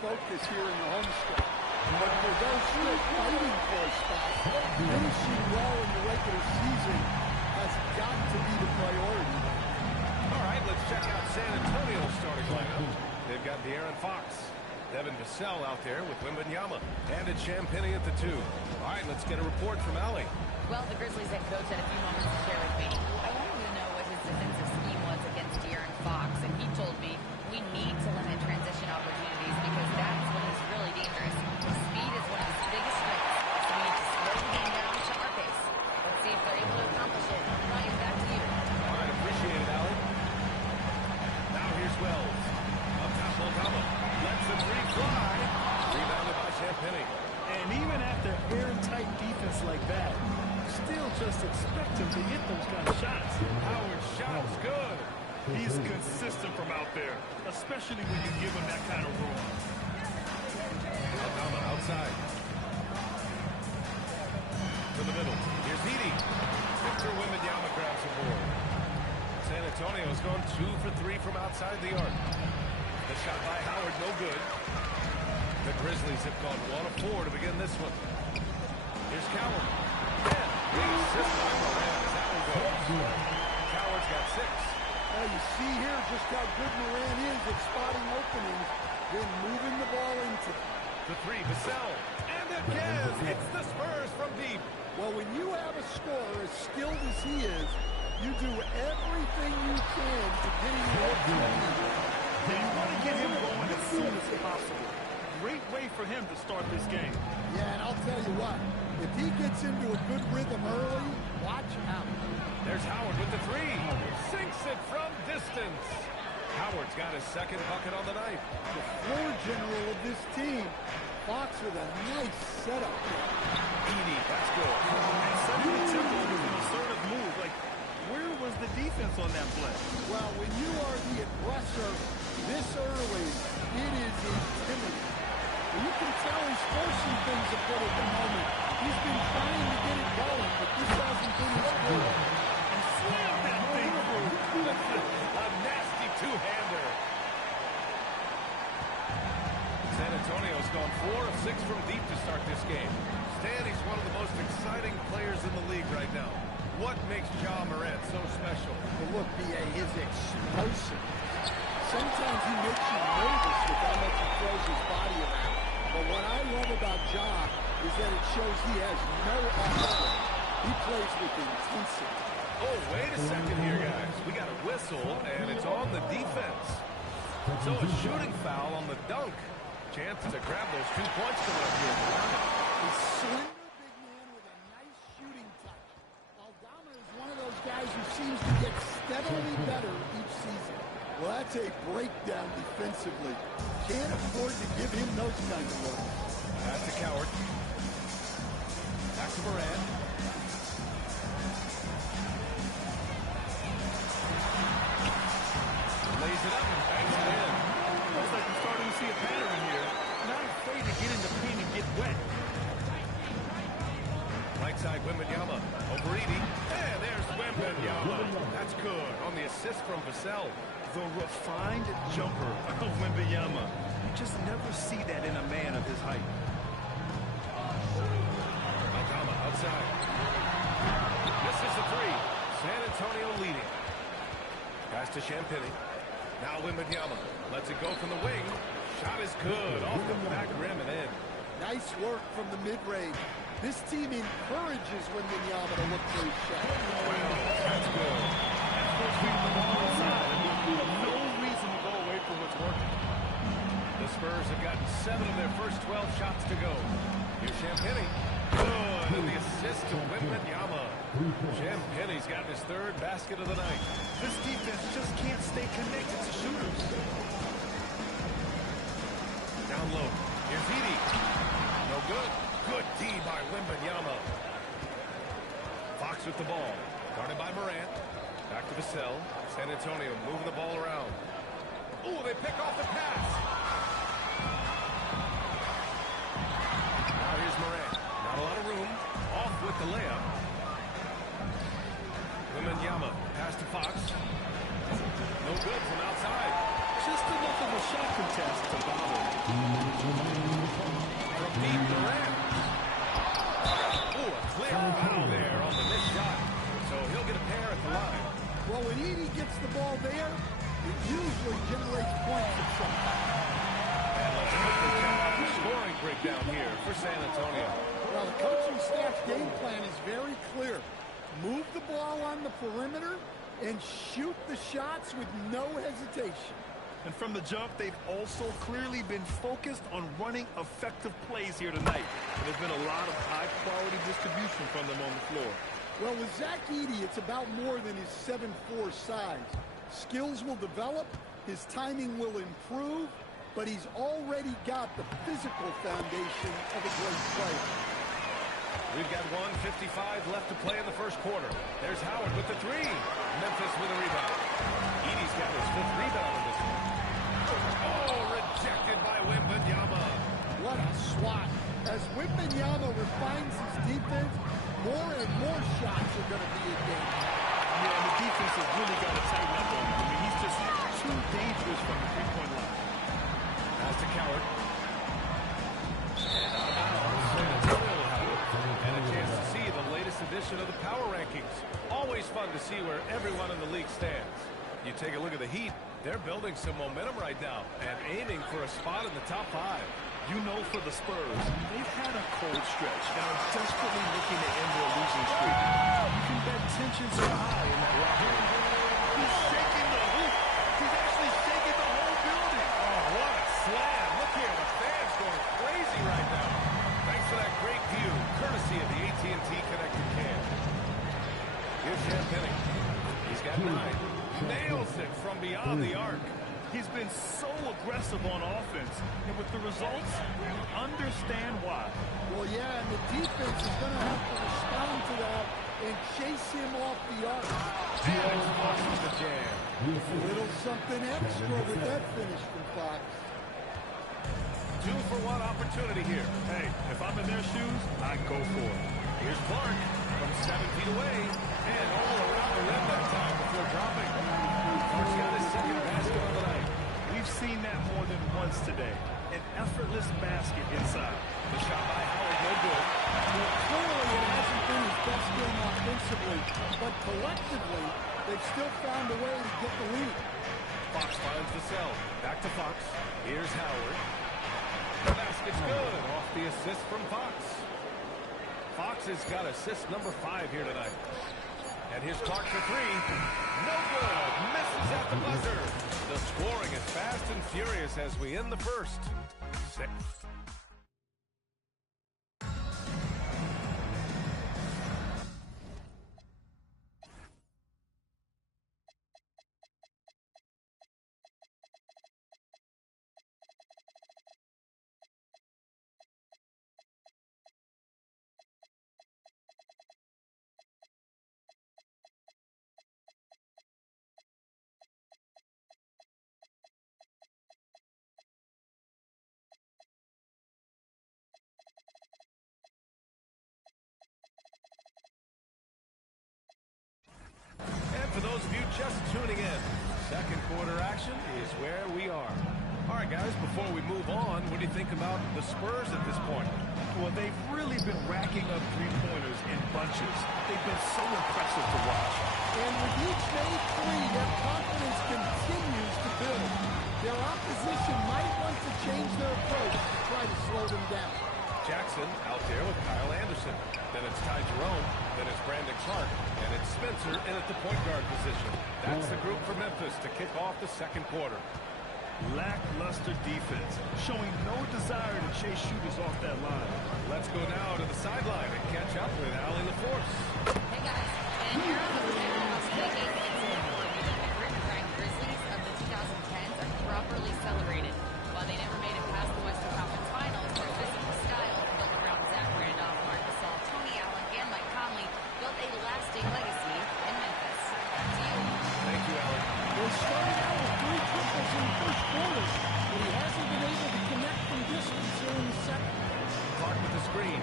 focus here in the home stretch. But for those still fighting for a spot, finishing well in the regular season has got to be the priority. All right, let's check out San Antonio's starting lineup. They've got De'Aaron Fox, Devin Vassell out there with Wembanyama, and it's Champagnie at the 2. All right, let's get a report from Allie. Well, the Grizzlies head coach had a few moments to share with me. I wanted to know what his defensive scheme was against De'Aaron Fox, and he told me we need to limit transition opportunities because that's when he's really dangerous. Speed is one of his biggest strengths, so we need to slow the game down to our pace. Let's see if they're able to accomplish it. Ryan, back to you. All right, appreciate it, Allie. Now here's Wells. Up top, Wembanyama lets the 3 fly. Rebounded by Champagnie. And even after airtight defense like that, still just expect him to hit those kind of shots. Howard's shot is good. He's consistent from out there, especially when you give him that kind of room. Wembanyama outside. To the middle. Here's Edey. Victor Wembanyama grabs the board. San Antonio's gone 2 for 3 from outside the arc. The shot by Howard, no good. The Grizzlies have gone 1 of 4 to begin this one. Here's Coward. And the assist by Moran as Allen goes. Coward's got 6. Now you see here just how good Moran is at spotting openings, then moving the ball into it. The 3, Vassell. And again, it's the Spurs from deep. Well, when you have a scorer as skilled as he is, you do everything you can to get him to And you want to get him going as soon as possible. Great way for him to start this game. Yeah, and I'll tell you what, if he gets into a good rhythm early, watch out. There's Howard with the 3. Sinks it from distance. Howard's got his second bucket on the night. The floor general of this team, Fox with a nice setup. Edey, that's good. And setting the tempo was an assertive move. Like, where was the defense on that play? Well, when you are the aggressor this early, it is intimidating. You can tell he's forcing things a bit at the moment. He's been trying to get it going, but this hasn't been his good. And slam that thing through. A nasty two-hander. San Antonio's gone 4 of 6 from deep to start this game. Stan, he's one of the most exciting players in the league right now. What makes Ja Morant so special? Well, look, B.A., his explosive. Sometimes he makes you nervous with how much he throws his body around. But what I love about Ja is that it shows he has no off-play. He plays with intensity. Oh, wait a second here, guys. We got a whistle, and it's on the defense. So a shooting foul on the dunk. Chance to grab those 2 points coming up here. A slender big man with a nice shooting touch. Aldama is one of those guys who seems to get steadily better each season. Well, that's a breakdown defensively. Can't afford to give him those kinds of looks. That's a Coward. Back to Moran. Lays it up and bangs it in. Looks like we're starting to see a pattern here. Not afraid to get in the paint and get wet. Right side, Wembanyama. Over Edey. And there's Wembanyama. That's good on the assist from Vassell. The refined jumper of Wembanyama. You just never see that in a man of his height. Aldama outside. Misses the 3. San Antonio leading. Pass to Champagnie. Now Wembanyama lets it go from the wing. Shot is good off the back rim and in. Nice work from the mid-range. This team encourages Wembanyama to look for his shot. Wow, that's good. That's what's beating the ball inside. No reason to go away from what's working. The Spurs have gotten 7 of their first 12 shots to go. Here's Champagnie. Good, and the assist to Wembanyama. Champagnie's got his 3rd basket of the night. This defense just can't stay connected to shooters. Down low. Here's Edey. No good. Good D by Wembanyama. Fox with the ball. Guarded by Morant. Back to Vassell. San Antonio moving the ball around. Ooh, they pick off the pass. Now here's Morant. Not a lot of room. Off with the layup. Wembanyama. Pass to Fox. No good from outside. Just enough of a shot contest to bother. the line. Well, when Edey gets the ball there, it usually generates points of some kind. And let's quickly check out the scoring breakdown here for San Antonio. Well, the coaching staff's game plan is very clear. Move the ball on the perimeter and shoot the shots with no hesitation. And from the jump, they've also clearly been focused on running effective plays here tonight. And there's been a lot of high-quality distribution from them on the floor. Well, with Zach Edey, it's about more than his 7'4" size. Skills will develop, his timing will improve, but he's already got the physical foundation of a great player. We've got 1:55 left to play in the first quarter. There's Howard with the three. Memphis with a rebound. Edey's got his 5th rebound in this one. Oh, rejected by Wembanyama. What a swat. As Wembanyama refines his defense, more and more shots are going to be in danger. Yeah, and the defense has really got to tighten up on him. I mean, he's just too dangerous from the three-point line. Pass to Coward. And out of bounds. San Antonio will have it. And a chance to see the latest edition of the power rankings. Always fun to see where everyone in the league stands. You take a look at the Heat. They're building some momentum right now and aiming for a spot in the top 5. You know, for the Spurs, they've had a cold stretch and are desperately looking to end their losing streak. You can bet tensions are high in that locker room. He's shaking the hoop. He's actually shaking the whole building. Oh, what a slam. Look here, the fans going crazy right now. Thanks for that great view, courtesy of the AT&T Connected Cam. Here's Champagny. He's got 9. Nails it from beyond the arc. He's been so aggressive on offense, and with the results, you understand why. Well, yeah, and the defense is going to have to respond to that and chase him off the arc. And Fox with the jam. A little something extra with that finish from Fox. 2-for-1 opportunity here. Hey, if I'm in their shoes, I'd go for it. Here's Clark from 7 feet away, and all around the rim that time before dropping. Clark's got his 2nd basket on the night. We've seen that more than once today. An effortless basket inside. The shot by Howard, no good. Well, clearly it hasn't been his best game offensively, but collectively, they've still found a way to get the lead. Fox finds the cell. Back to Fox. Here's Howard. The basket's good. Off the assist from Fox. Fox has got assist number 5 here tonight. And here's Clark for 3. No good. Misses at the buzzer. The scoring is fast and furious as we end the first. 6. For those of you just tuning in, second quarter action is where we are. All right, guys, before we move on, what do you think about the Spurs at this point? Well, they've really been racking up three-pointers in bunches. They've been so impressive to watch. And with each made 3, their confidence continues to build. Their opposition might want to change their approach to try to slow them down. Jackson out there with Kyle Anderson. Then it's Ty Jerome. Then it's Brandon Clark. And it's Spencer in at the point guard position. That's the group for Memphis to kick off the second quarter. Lackluster defense, showing no desire to chase shooters off that line. Let's go now to the sideline and catch up with Allie LaForce. Hey guys, and here on the House taking example of the grit-grind Grizzlies of the 2010s are properly celebrated. While they never made it past the Western Conference Finals, their physical style, built around Zach Randolph, Marc Gasol, Tony Allen, and Mike Conley, built a lasting legacy in Memphis. Back to you. Thank you, Allie. They started out with 3 triples in the first quarter, but he hasn't been able to connect from distance here in the second. Clark with the screen.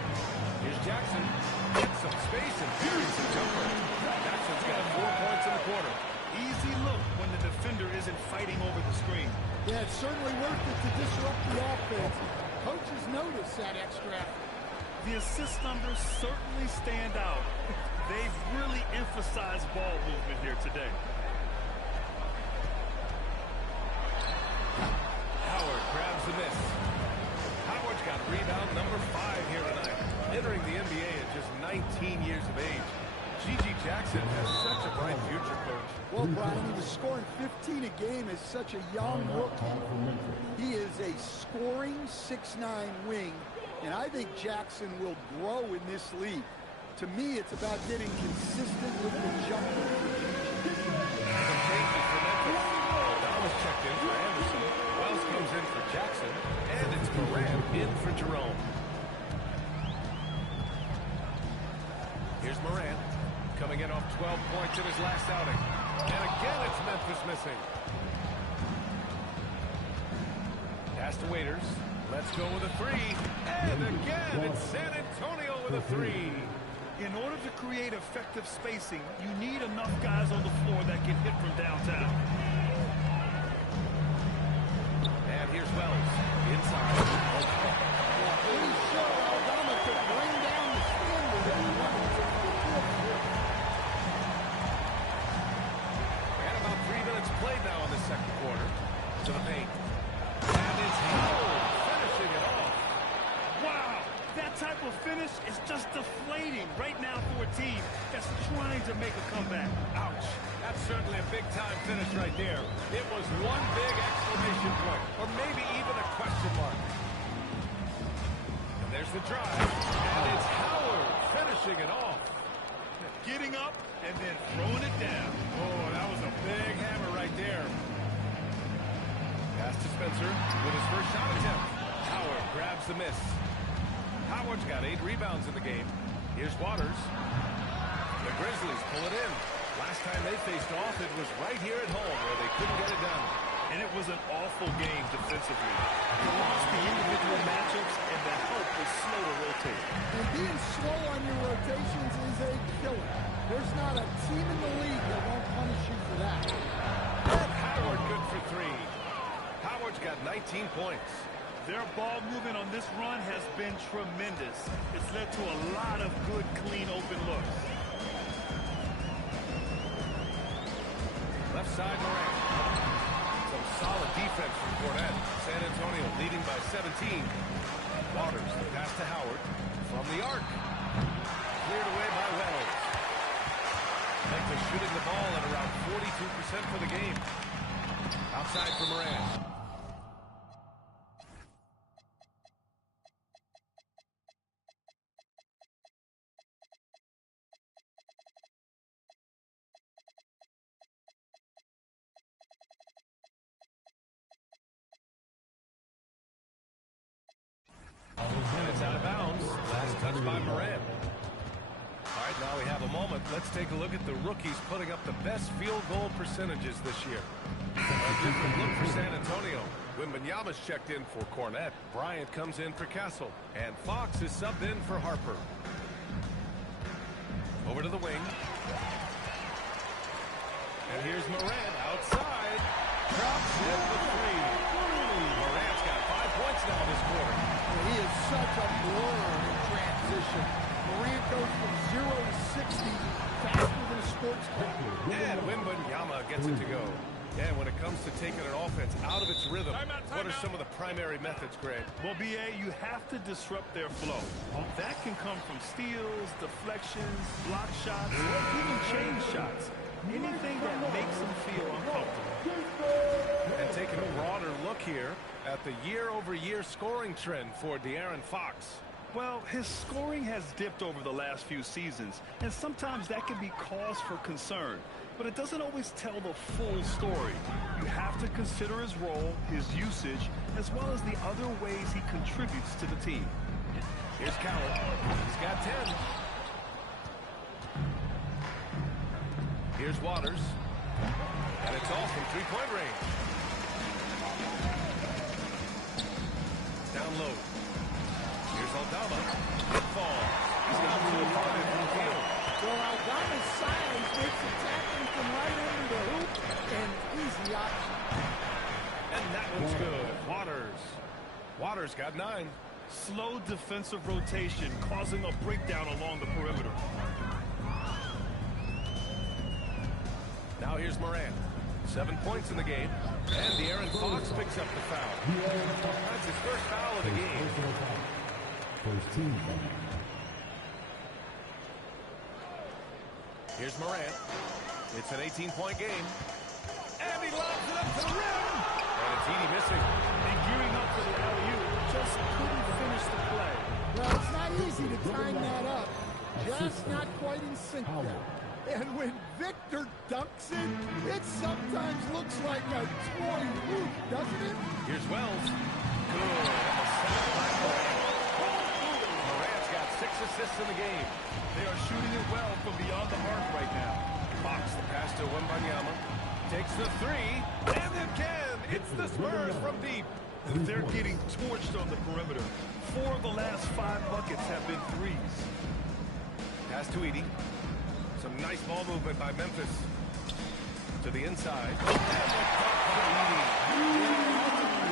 Here's Jackson. Gets some space and buries the jumper. Jackson's got 4 points in the quarter. Easy look when the defender isn't fighting over the screen. Yeah, it's certainly worth it to disrupt the offense. Coaches notice that extra effort. The assist numbers certainly stand out. They've really emphasized ball movement here today. Howard grabs the miss. Howard's got rebound number 5 here tonight. Entering the NBA at just 19 years of age. S.V.G. Jackson has such a bright future, Coach. Well, Brian, he was scoring 15 a game as such a young rookie. He is a scoring 6'9" wing, and I think Jackson will grow in this league. To me, it's about getting consistent with the jumper. Some changes for Memphis. Thomas checked in for Anderson. Wells comes in for Jackson, and it's Moran in for Jerome. Here's Moran, coming in off 12 points in his last outing. And again, it's Memphis missing. Pass to Waiters. Let's go with a 3. And again, it's San Antonio with a 3. In order to create effective spacing, you need enough guys on the floor that can hit from downtown. And here's Wells. Inside. Aldama. Pretty sure Aldama could bring down the standard. And about 3 minutes played now in the second quarter. To the paint. And it's Howard finishing it off. Wow, that type of finish is just deflating right now for a team that's trying to make a comeback. Ouch. That's certainly a big-time finish right there. It was one big exclamation point, or maybe even a question mark. And there's the drive, and it's Howard finishing it off. Getting up and then throwing it down. Oh, that was a big hammer right there. Pass to Spencer with his first shot attempt. Howard grabs the miss. Howard's got 8 rebounds in the game. Here's Waters. The Grizzlies pull it in. Last time they faced off, it was right here at home where they couldn't get it done. And it was an awful game defensively. You lost the individual matchups, and the help was slow to rotate. And being slow on your rotations is a killer. There's not a team in the league that won't punish you for that. And Howard good for 3. Howard's got 19 points. Their ball movement on this run has been tremendous. It's led to a lot of good, clean, open looks. Left side, Moran. Some solid defense from Cornet. San Antonio leading by 17. Waters, the pass to Howard. From the arc. Cleared away by Wells. Memphis shooting the ball at around 42% for the game. Outside for Moran. And it's out of bounds. Last touch by Moran. All right, now we have a moment. Let's take a look at the rookies putting up the best field goal percentages this year. A different look for San Antonio. Wembanyama's checked in for Cornet. Bryant comes in for Castle. And Fox is subbed in for Harper. Over to the wing. And here's Moran outside. Drops in the 3. Moran's got 5 points now this quarter. He is such a blur in transition. Morant goes from 0 to 60 faster than a sports car. And Wembanyama gets it to go. And when it comes to taking an offense out of its rhythm, what are some of the primary methods, Greg? Well, BA, you have to disrupt their flow. That can come from steals, deflections, block shots, even change shots. Anything that makes them feel uncomfortable. And taking a broader look here at the year-over-year scoring trend for De'Aaron Fox. Well, his scoring has dipped over the last few seasons, and sometimes that can be cause for concern. But it doesn't always tell the full story. You have to consider his role, his usage, as well as the other ways he contributes to the team. Here's Cowell. He's got 10. Here's Waters. And it's all from three-point range. Down low. Here's Aldama. Falls. He's down 2 of 5 from the field. So Aldama's size makes attacking from right under the hoop an easy option. And that one's good. Waters. Waters got 9. Slow defensive rotation causing a breakdown along the perimeter. Now here's Morant. 7 points in the game. And De'Aaron Fox picks up the foul. That's his first foul of the game. First team foul. Here's Morant. It's an 18-point game. And he lobs it up to the rim. And it's Edey missing. And gearing up for the alley-oop, just couldn't finish the play. Well, it's not easy to time that up. Just not quite in sync there. And when Victor dunks it sometimes looks like a toy hoop, doesn't it? Here's Wells. Good. And the stop by Morant. Morant's got 6 assists in the game. They are shooting it well from beyond the arc right now. Fox, the pass to Wembanyama. Takes the 3. And again, it's the Spurs from deep. They're getting torched on the perimeter. 4 of the last 5 buckets have been threes. Pass to Edey. Some nice ball movement by Memphis. To the inside. And the cut by Edey.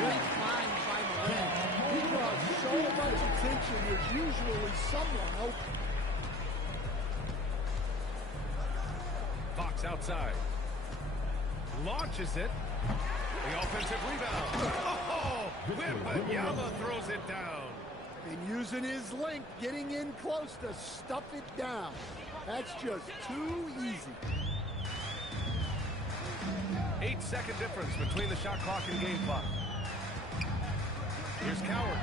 Great find by Morant. He draws so much attention. There's usually someone open. Fox outside. Launches it. The offensive rebound. Oh! Wembanyama throws it down. And using his length, getting in close to stuff it down. That's just too easy. 8-second difference between the shot clock and game clock. Here's Coward.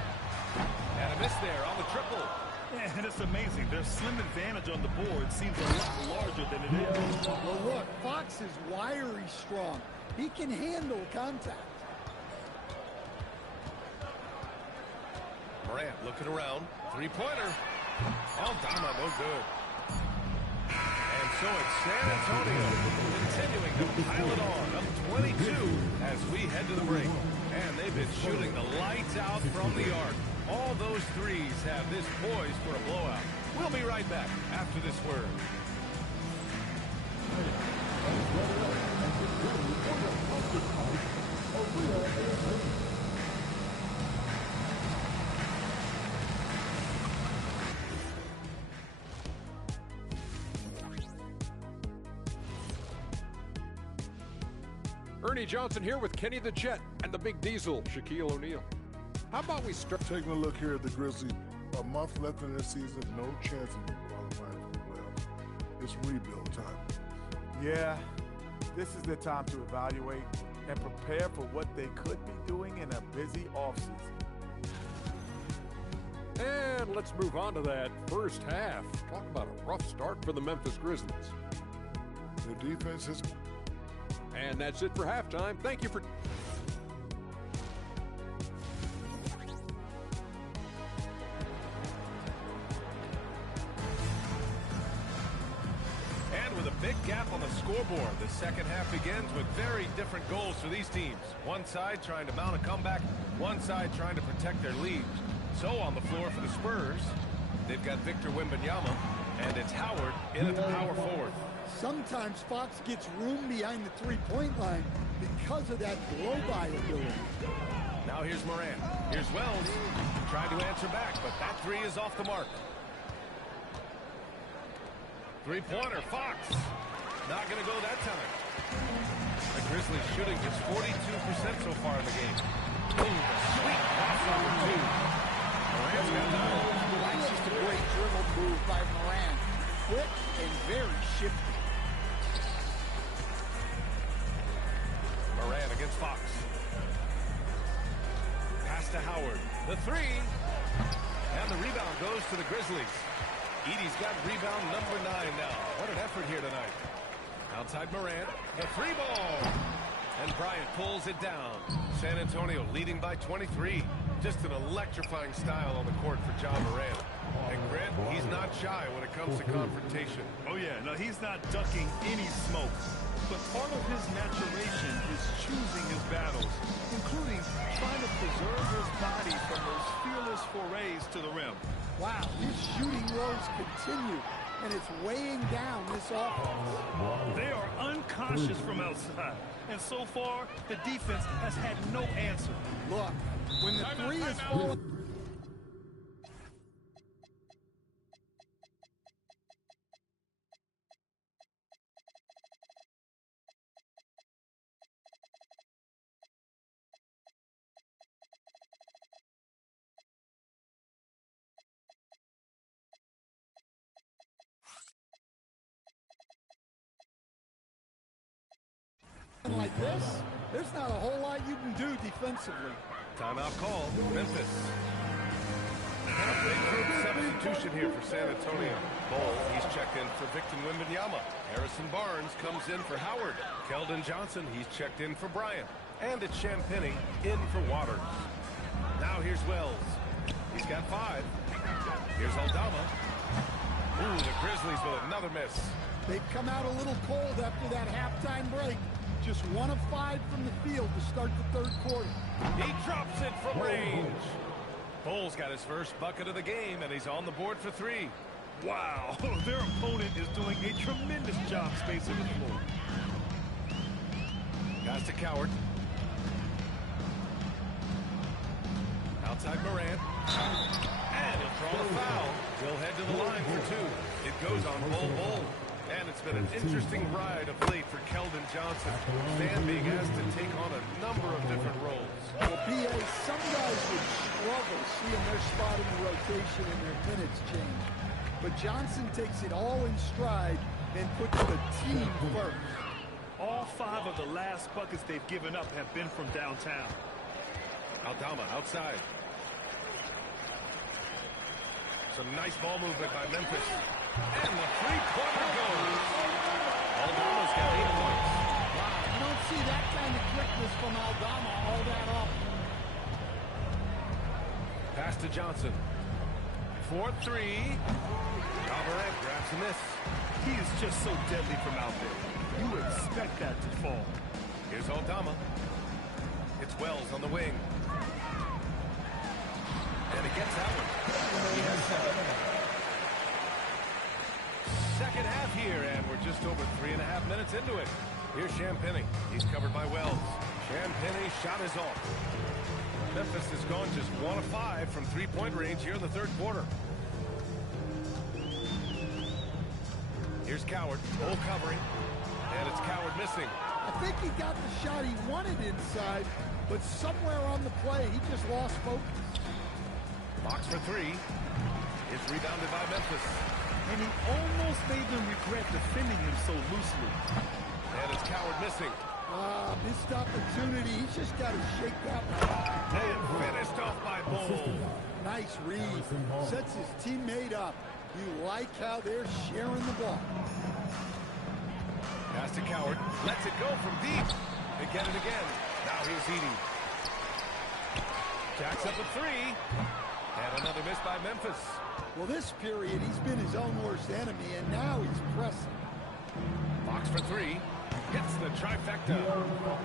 And a miss there on the triple. Yeah, and it's amazing. Their slim advantage on the board seems a lot larger than it is. Well, look, Fox is wiry strong. He can handle contact. Morant looking around. Three-pointer. Aldama, no good. And so it's San Antonio continuing to pile it on. Up 22 as we head to the break. And they've been shooting the lights out from the arc. All those threes have this poised for a blowout. We'll be right back after this word. Ernie Johnson here with Kenny the Jet and the Big Diesel, Shaquille O'Neal. How about we start? Taking a look here at the Grizzlies, a month left in their season, no chance of qualifying for the playoffs. It's rebuild time. Yeah, this is the time to evaluate and prepare for what they could be doing in a busy offseason. And let's move on to that first half. Talk about a rough start for the Memphis Grizzlies. Their defense is... And that's it for halftime. Thank you for... And with a big gap on the scoreboard, the second half begins with very different goals for these teams. One side trying to mount a comeback, one side trying to protect their lead. So on the floor for the Spurs, they've got Victor Wembanyama, and it's Howard in at the power forward. Sometimes Fox gets room behind the three-point line because of that blow-by ability. Now here's Morant. Here's Wells. Trying to answer back, but that three is off the mark. Three-pointer, Fox. Not going to go that time. The Grizzlies shooting just 42% so far in the game. Ooh, the sweet crossover, too. Morant's got nine. That's just a great dribble move by Morant. Quick and very shifty. Morant against Fox. Pass to Howard. The three. And the rebound goes to the Grizzlies. Edey's got rebound number 9 now. What an effort here tonight. Outside Morant. The three ball. And Bryant pulls it down. San Antonio leading by 23. Just an electrifying style on the court for Ja Morant. And Grant, he's not shy when it comes to confrontation. Oh yeah, no, he's not ducking any smoke. But part of his maturation is choosing his battles, including trying to preserve his body from those fearless forays to the rim. Wow, his shooting woes continue, and it's weighing down this offense. They are unconscious from outside, and so far, the defense has had no answer. Look, when the three is falling... this, there's not a whole lot you can do defensively. Timeout call, Memphis. A big group substitution here for San Antonio. Bol, he's checked in for Victor Wembanyama. Harrison Barnes comes in for Howard. Keldon Johnson, he's checked in for Bryant. And it's Champagnie in for Waters. Now here's Wells. He's got 5. Here's Aldama. Ooh, the Grizzlies with another miss. They've come out a little cold after that halftime break. Just 1 of 5 from the field to start the third quarter. He drops it from range. Bol's got his first bucket of the game, and he's on the board for 3. Wow, their opponent is doing a tremendous job spacing the floor. Pass to Coward. Outside Morant. And he'll draw a foul. He'll head to the line for 2. It goes on Bol. And it's been an interesting ride of late for Keldon Johnson. Stan being asked to take on a number of different roles. Well, PA, some guys would struggle seeing their spot in the rotation and their minutes change. But Johnson takes it all in stride and puts the team first. All 5 of the last buckets they've given up have been from downtown. Aldama outside. Some nice ball movement by Memphis. And the three-pointer goes. Aldama's got 8 points. Wow, you don't see that kind of quickness from Aldama all that often. Pass to Johnson. 4-3. Morant grabs a miss. He is just so deadly from out there. You expect that to fall. Here's Aldama. It's Wells on the wing. And it gets Howard. He has 7. Second half here, and we're just over 3.5 minutes into it. Here's Champagnie. He's covered by Wells. Champagnie's shot is off. Memphis has gone just 1 of 5 from three-point range here in the third quarter. Here's Coward. Bol covering. And it's Coward missing. I think he got the shot he wanted inside, but somewhere on the play, he just lost focus. Fox for 3 is rebounded by Memphis. And he almost made them regret defending him so loosely. And it's Coward missing. Missed opportunity. He's just got to shake that one. And finished off by Bol. Nice read. Sets his teammate up. You like how they're sharing the ball. Pass to Coward. Lets it go from deep. They get it again. Now here's Edey. Jacks up a 3. And another miss by Memphis. Well, this period, he's been his own worst enemy, and now he's pressing. Fox for 3. Gets the trifecta.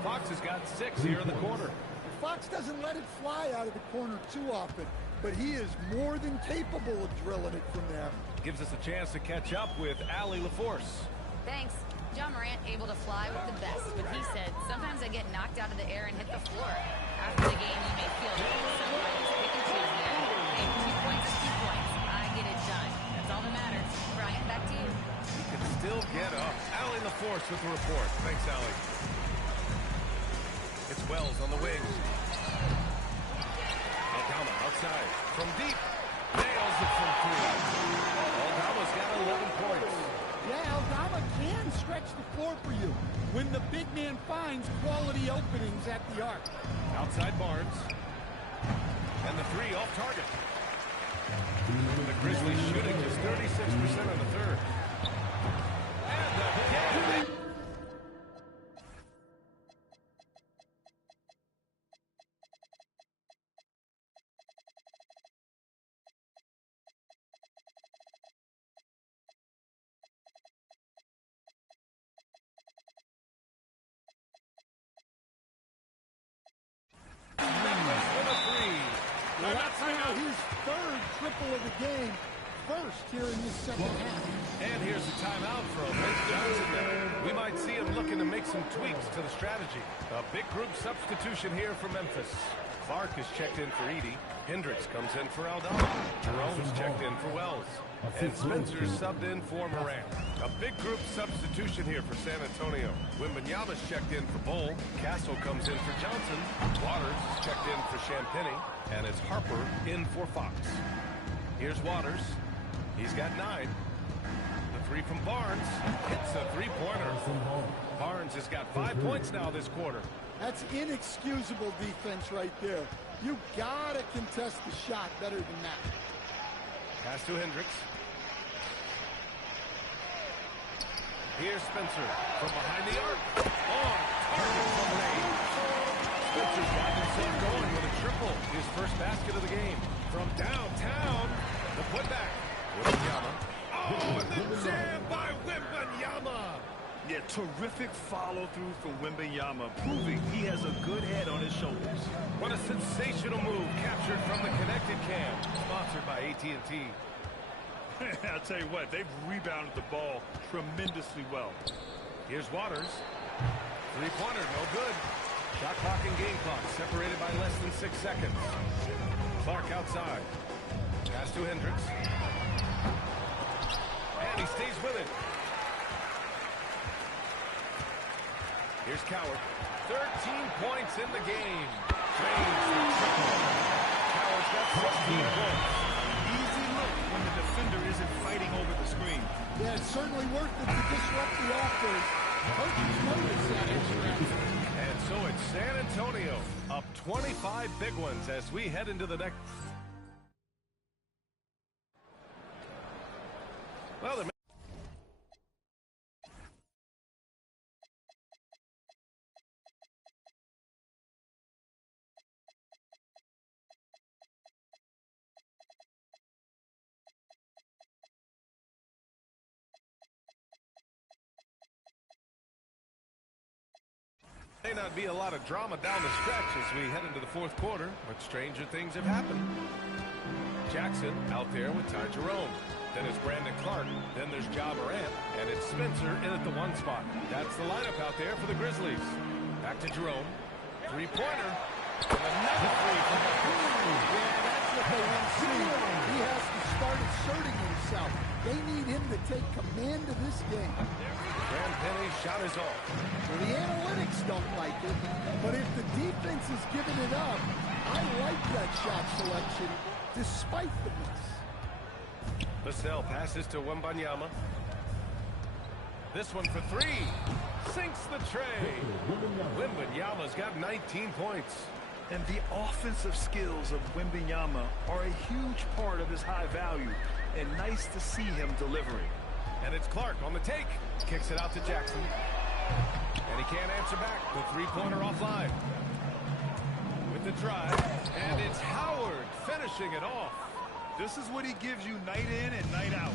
Fox has got 6 here in the quarter. Fox doesn't let it fly out of the corner too often, but he is more than capable of drilling it from there. Gives us a chance to catch up with Allie LaForce. Thanks. John Morant able to fly with the best, but he said, sometimes I get knocked out of the air and hit the floor. After the game, you may feel that somebody's pick and choose there. Hey, 2 points is 2 points. I get it done. That's all that matters. Brian, back to you. He can still get up. Allie LaForce with the report. Thanks, Allie. It's Wells on the wing. Aldama outside. From deep. Nails it from 3. Aldama's got 11 points. Yeah, Aldama can stretch the floor for you when the big man finds quality openings at the arc. Outside Barnes. And the 3 off target. The Grizzlies shooting just 36% in the third. And again. Well, that's now his third triple of the game, first here in this second half. And here's a timeout from Vince Johnson there. We might see him looking to make some tweaks to the strategy. A big group substitution here for Memphis. Clark is checked in for Edey. Hendricks comes in for Aldama. Jerome's checked in for Wells. And Spencer's subbed in for Morant. A big group substitution here for San Antonio. Wembanyama's checked in for Bol. Castle comes in for Johnson. Waters is checked in for Champagnie. And it's Harper in for Fox. Here's Waters. He's got 9. The three from Barnes. Hits a three-pointer. Barnes has got 5 points now this quarter. That's inexcusable defense right there. You gotta contest the shot better than that. Pass to Hendricks. Here's Spencer from behind the arc. On target from range. Spencer's got himself going with a triple. His first basket of the game. From downtown, the putback. Wembanyama. Oh, and the jam by Wembanyama. Yeah, terrific follow-through from Wembanyama, proving he has a good head on his shoulders. What a sensational move captured from the connected cam. Sponsored by AT&T. I'll tell you what, they've rebounded the ball tremendously well. Here's Waters. Three-pointer, no good. Shot clock and game clock separated by less than 6 seconds. Clark outside. Pass to Hendricks. And he stays with it. Here's Coward. 13 points in the game. Drains the triple. Coward's got 16 points. Easy look when the defender isn't fighting over the screen. Yeah, it's certainly worth it to disrupt the offense. Coaches notice that extra effort. And so it's San Antonio up 25 big ones as we head into the next. Well, they're may not be a lot of drama down the stretch as we head into the fourth quarter, but stranger things have happened. Jackson out there with Ty Jerome. Then it's Brandon Clark. Then there's Ja Morant. And it's Spencer in at the one spot. That's the lineup out there for the Grizzlies. Back to Jerome. Three-pointer. And another three from Marcus. Yeah, that's what they want to see. He has to start asserting himself. They need him to take command of this game. Graham Penny's shot is off. Well, the analytics don't like it, but if the defense is giving it up, I like that shot selection, despite the miss. Vassell passes to Wembanyama. This one for three. Sinks the tray. Wembanyama's got 19 points. And the offensive skills of Wembanyama are a huge part of his high value, and nice to see him delivering. And it's Clark on the take. Kicks it out to Jackson. And he can't answer back. The three-pointer offline. With the drive. And it's Howard finishing it off. This is what he gives you night in and night out.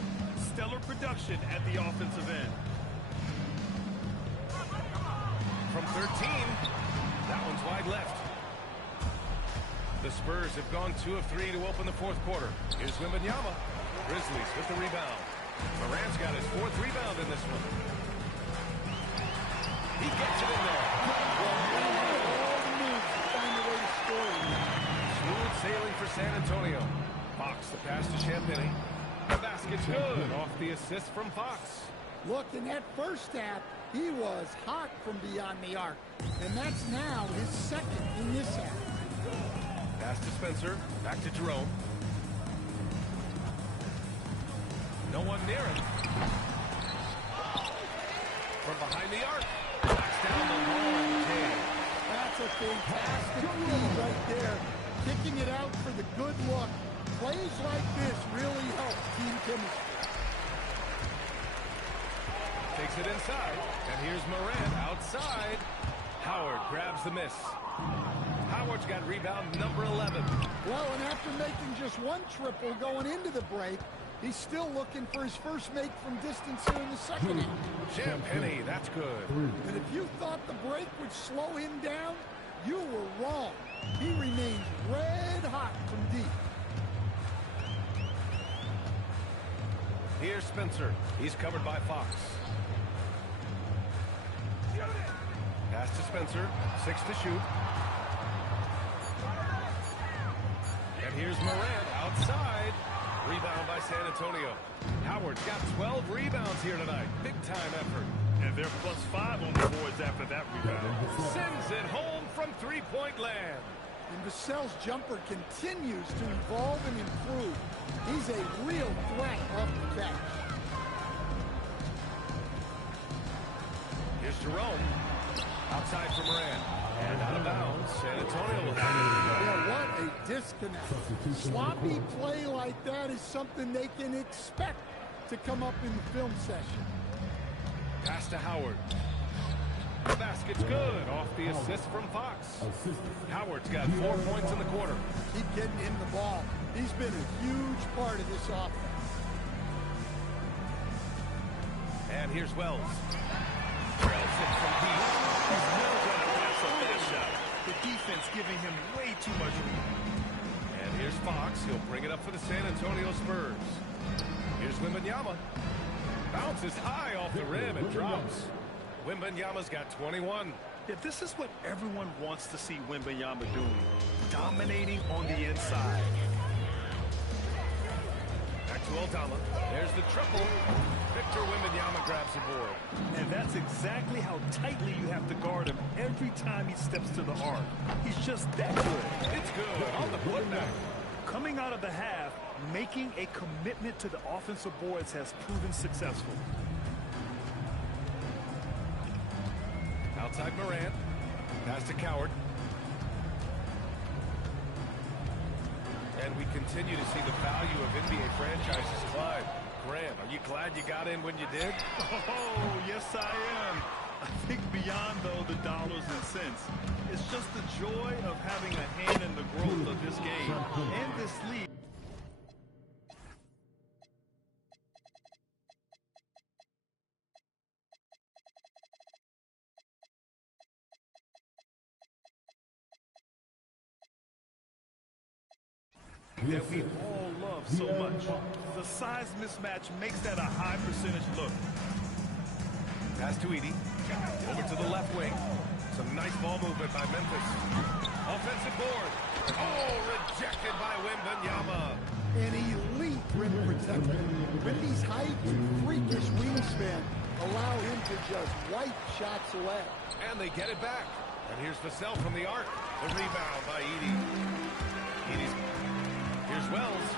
Stellar production at the offensive end. From 13. That one's wide left. The Spurs have gone 2 of 3 to open the fourth quarter. Here's Wembanyama. Grizzlies with the rebound. Morant's got his 4th rebound in this one. He gets it in there. All the moves to find a way to score. Smooth sailing for San Antonio. Fox, the pass to Champagny. The basket's good off the assist from Fox. Look, in that first half, he was hot from beyond the arc. And that's now his 2nd in this half. Pass to Spencer. Back to Jerome. No one near it. From behind the arc. Knocks down the long jam. That's a fantastic feed right there. Kicking it out for the good look. Plays like this really help team chemistry. Takes it inside. And here's Morant outside. Howard grabs the miss. Howard's got rebound number 11. Well, and after making just one triple going into the break, he's still looking for his first make from distance here in the second half. Champagny, that's good. And if you thought the break would slow him down, you were wrong. He remains red hot from deep. Here's Spencer. He's covered by Fox. Pass to Spencer. 6 to shoot. And here's Morant outside. Rebound by San Antonio. Howard's got 12 rebounds here tonight. Big-time effort. And they're +5 on the boards after that rebound. Sends it home from three-point land. And Vassell's jumper continues to evolve and improve. He's a real threat off the bench. Here's Jerome. Outside for Moran. And out of bounds. San Antonio will have it. Yeah, what a disconnect. Sloppy play like that is something they can expect to come up in the film session. Pass to Howard. The basket's good off the assist from Fox. Howard's got 4 points in the quarter. Keep getting him the ball. He's been a huge part of this offense. And here's Wells. Drills it from deep. He's never going to pass up that shot. The defense giving him way too much room. And here's Fox. He'll bring it up for the San Antonio Spurs. Here's Wembanyama. Bounces high off the rim and drops. Wembanyama's got 21. Yeah, this is what everyone wants to see Wembanyama doing. Dominating on the inside. Back to Aldama. There's the triple. Victor Wembanyama grabs the board. And that's exactly how tightly you have to guard him every time he steps to the arc. He's just that good. It's good on the putback. Coming out of the half, making a commitment to the offensive boards has proven successful. Outside Moran. Pass to Coward. And we continue to see the value of NBA franchises climb. Graham, are you glad you got in when you did? Oh, yes, I am. I think beyond, though, the dollars and cents, it's just the joy of having a hand in the growth of this game and this league. That we all love so much. The size mismatch makes that a high percentage look. Pass to Edie. Over to the left wing. Some nice ball movement by Memphis. Offensive board. Oh, rejected by Wembanyama. An elite rim protector. Wemby's height and freakish wingspan allow him to just wipe shots away. And they get it back. And here's Vassell from the arc. The rebound by Edie. Here's Wells.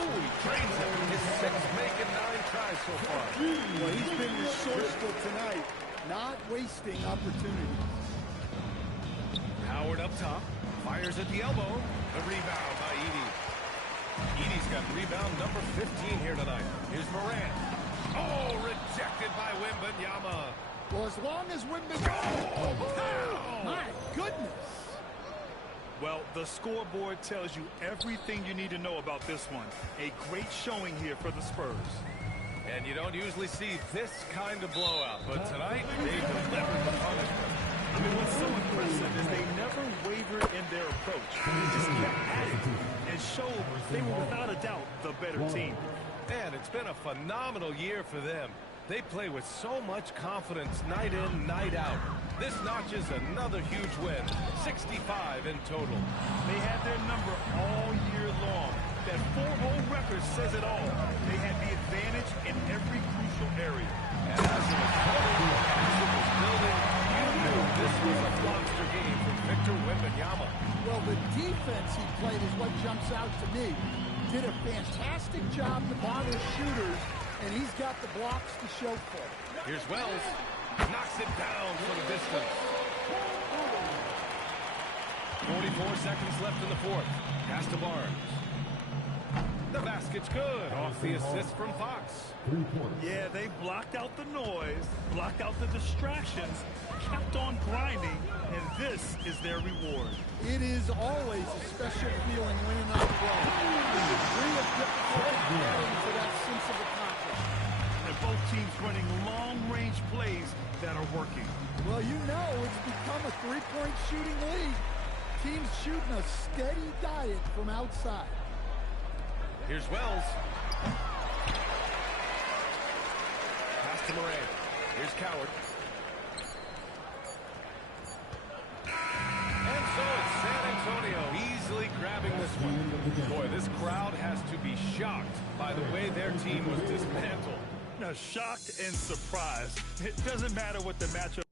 Oh, he trains him. His sixth make and 9 tries so far. Well, he's been resourceful tonight, not wasting opportunities. Howard up top. Fires at the elbow. The rebound by Edie. Edie's got rebound number 15 here tonight. Here's Moran. Oh, rejected by Wembanyama. Well, as long as Wembanyama... Oh, my goodness. Well, the scoreboard tells you everything you need to know about this one. A great showing here for the Spurs. And you don't usually see this kind of blowout, but tonight they delivered the punishment. I mean, what's so impressive is they never wavered in their approach. They just kept at it and showed they were without a doubt the better team. And it's been a phenomenal year for them. They play with so much confidence night in, night out. This notches another huge win, 65 in total. They had their number all year long. That 4-0 record says it all. They had the advantage in every crucial area. And as it was building, you knew this was a monster game from Victor Wembanyama. Well, the defense he played is what jumps out to me. Did a fantastic job to bother shooters, and he's got the blocks to show for it. Here's Wells. Knocks it down from a distance. 44 seconds left in the fourth. Pass to Barnes. The basket's good off the assist from Fox. Yeah, they blocked out the noise, blocked out the distractions, kept on grinding, and this is their reward. It is always a special feeling winning on the road. The degree of difficulty adding to that sense of accomplishment. And both teams running long-range plays that are working. Well, you know it's become a three-point shooting league. Teams shooting a steady diet from outside. Here's Wells. Pass to Moran. Here's Coward. And so it's San Antonio easily grabbing this one. Boy, this crowd has to be shocked by the way their team was dismantled. Now, shocked and surprised. It doesn't matter what the matchup